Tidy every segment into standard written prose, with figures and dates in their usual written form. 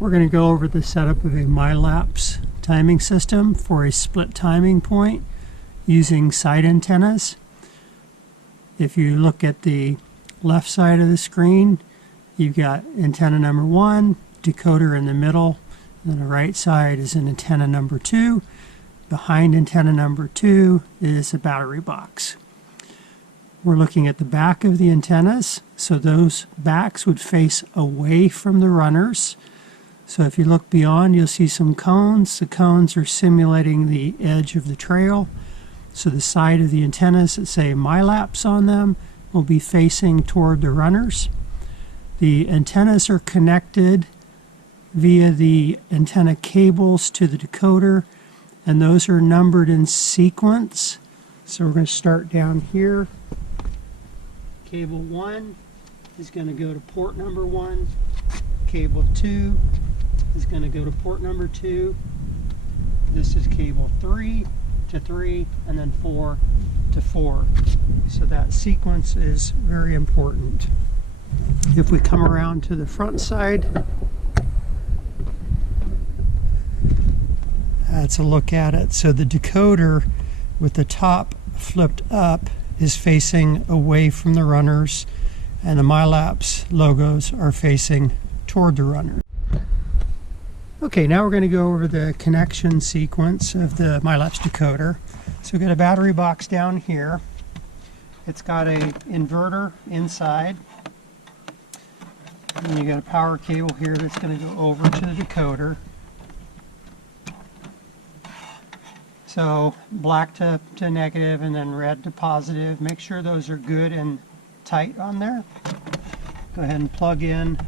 We're going to go over the setup of a Mylaps timing system for a split timing point using side antennas. If you look at the left side of the screen, you've got antenna number 1, decoder in the middle, and on the right side is an antenna number 2. Behind antenna number 2 is a battery box. We're looking at the back of the antennas, so those backs would face away from the runners. So if you look beyond, you'll see some cones. The cones are simulating the edge of the trail. So the side of the antennas that say Mylaps on them will be facing toward the runners. The antennas are connected via the antenna cables to the decoder, and those are numbered in sequence. So we're going to start down here. Cable 1 is going to go to port number 1. Cable 2 is going to go to port number 2. This is cable 3 to 3, and then 4 to 4. So that sequence is very important. If we come around to the front side, that's a look at it. So the decoder with the top flipped up is facing away from the runners, and the Mylaps logos are facing toward the runners. Okay, now we're going to go over the connection sequence of the Mylaps decoder. So we've got a battery box down here. It's got an inverter inside. And you got a power cable here that's going to go over to the decoder. So black to negative and then red to positive. Make sure those are good and tight on there. Go ahead and plug in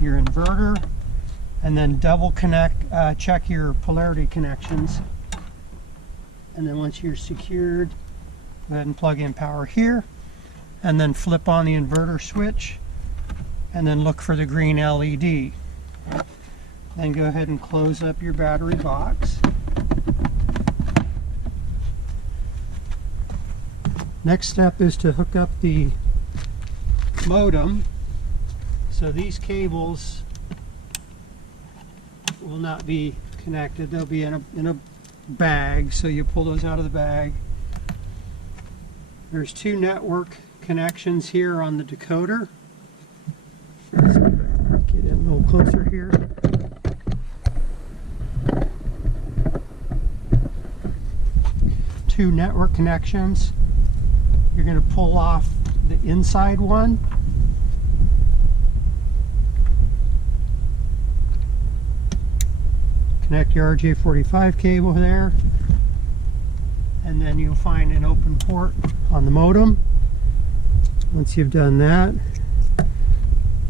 your inverter, and then double connect, check your polarity connections. And then once you're secured, go ahead and plug in power here, and then flip on the inverter switch, and then look for the green LED. Then go ahead and close up your battery box. Next step is to hook up the modem. So these cables will not be connected. They'll be in a bag, so you pull those out of the bag. There's 2 network connections here on the decoder. Let's get in a little closer here. Two network connections. You're going to pull off the inside one. Connect your RJ45 cable there, and then you'll find an open port on the modem. Once you've done that,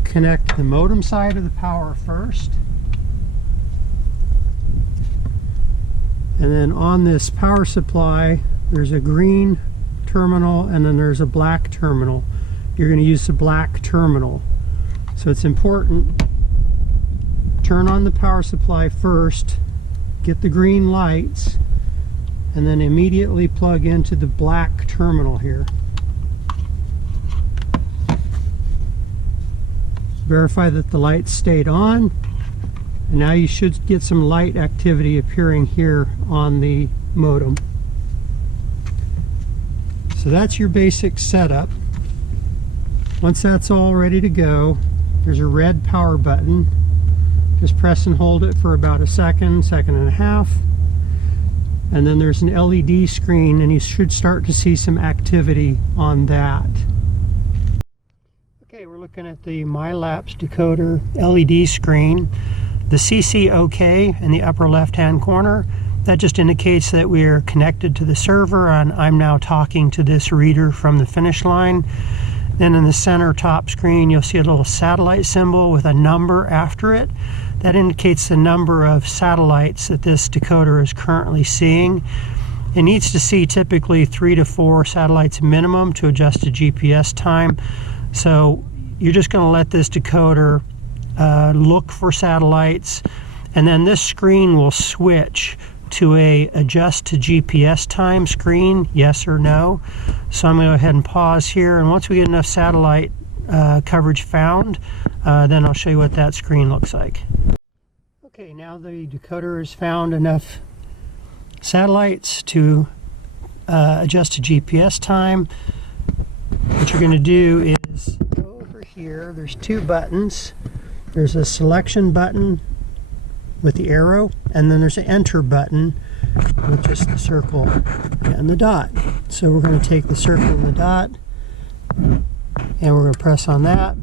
connect the modem side of the power first, and then on this power supply there's a green terminal and then there's a black terminal. You're going to use the black terminal, so it's important. Turn on the power supply first, get the green lights, and then immediately plug into the black terminal here. Verify that the lights stayed on, and now you should get some light activity appearing here on the modem. So that's your basic setup. Once that's all ready to go, there's a red power button. Just press and hold it for about a second, second and a half. And then there's an LED screen, and you should start to see some activity on that. Okay, we're looking at the Mylaps decoder LED screen. The CC-OK in the upper left-hand corner, that just indicates that we are connected to the server, and I'm now talking to this reader from the finish line. Then in the center top screen, you'll see a little satellite symbol with a number after it. That indicates the number of satellites that this decoder is currently seeing. It needs to see typically 3 to 4 satellites minimum to adjust to GPS time. So you're just going to let this decoder look for satellites, and then this screen will switch to a adjust to GPS time screen, yes or no. So I'm going to go ahead and pause here, and once we get enough satellite coverage found, then I'll show you what that screen looks like. Okay, now the decoder has found enough satellites to adjust to GPS time. What you're going to do is go over here. There's two buttons. There's a selection button with the arrow, and then there's an enter button with just the circle and the dot. So we're going to take the circle and the dot, and we're going to press on that.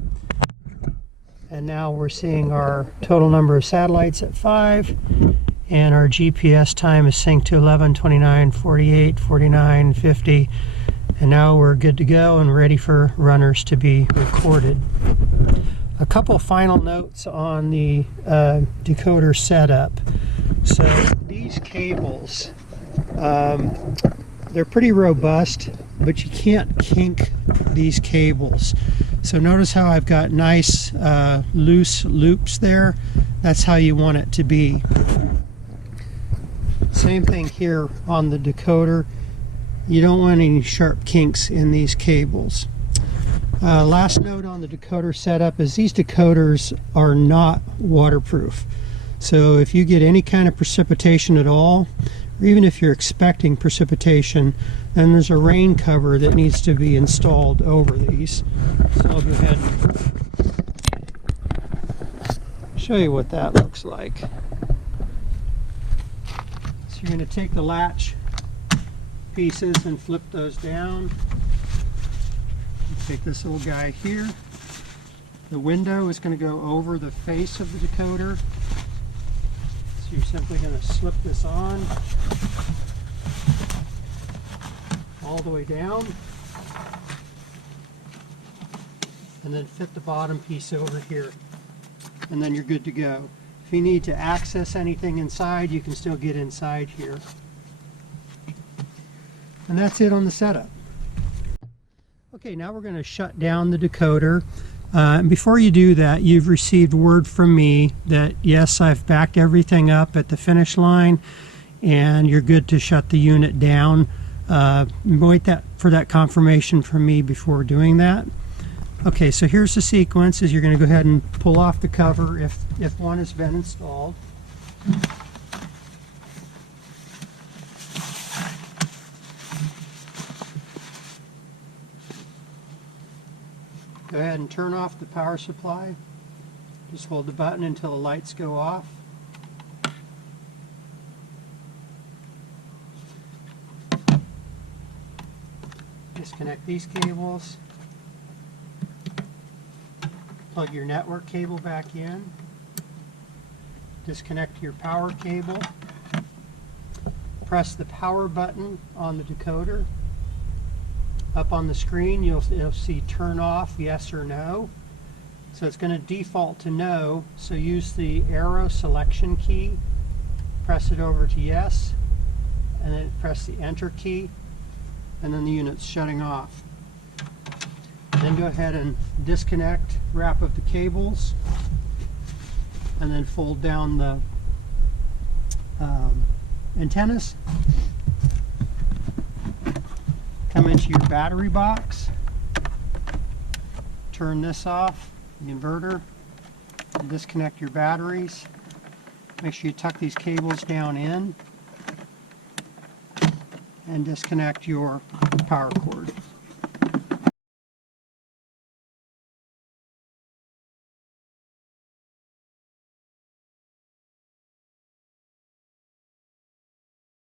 And now we're seeing our total number of satellites at 5, and our GPS time is synced to 11, 29, 48, 49, 50. And now we're good to go and ready for runners to be recorded. A couple final notes on the decoder setup. So these cables, they're pretty robust, but you can't kink these cables. So notice how I've got nice loose loops there. That's how you want it to be. Same thing here on the decoder. You don't want any sharp kinks in these cables. Last note on the decoder setup is these decoders are not waterproof. So if you get any kind of precipitation at all, or even if you're expecting precipitation, then there's a rain cover that needs to be installed over these. So I'll go ahead and show you what that looks like. So you're going to take the latch pieces and flip those down. Take this little guy here. The window is going to go over the face of the decoder. So you're simply going to slip this on all the way down, and then fit the bottom piece over here, and then you're good to go. If you need to access anything inside, you can still get inside here. And that's it on the setup. Okay, now we're going to shut down the decoder. And before you do that, you've received word from me that yes, I've backed everything up at the finish line and you're good to shut the unit down. Wait for that confirmation from me before doing that. Okay, so here's the sequence. Is you're going to go ahead and pull off the cover if one has been installed. Go ahead and turn off the power supply. Just hold the button until the lights go off. Disconnect these cables. Plug your network cable back in. Disconnect your power cable. Press the power button on the decoder. Up on the screen you'll see turn off, yes or no. So it's going to default to no, so use the arrow selection key, press it over to yes, and then press the enter key, and then the unit's shutting off. Then go ahead and disconnect wrap of the cables, and then fold down the antennas. Come into your battery box, turn this off, the inverter, and disconnect your batteries. Make sure you tuck these cables down in and disconnect your power cord.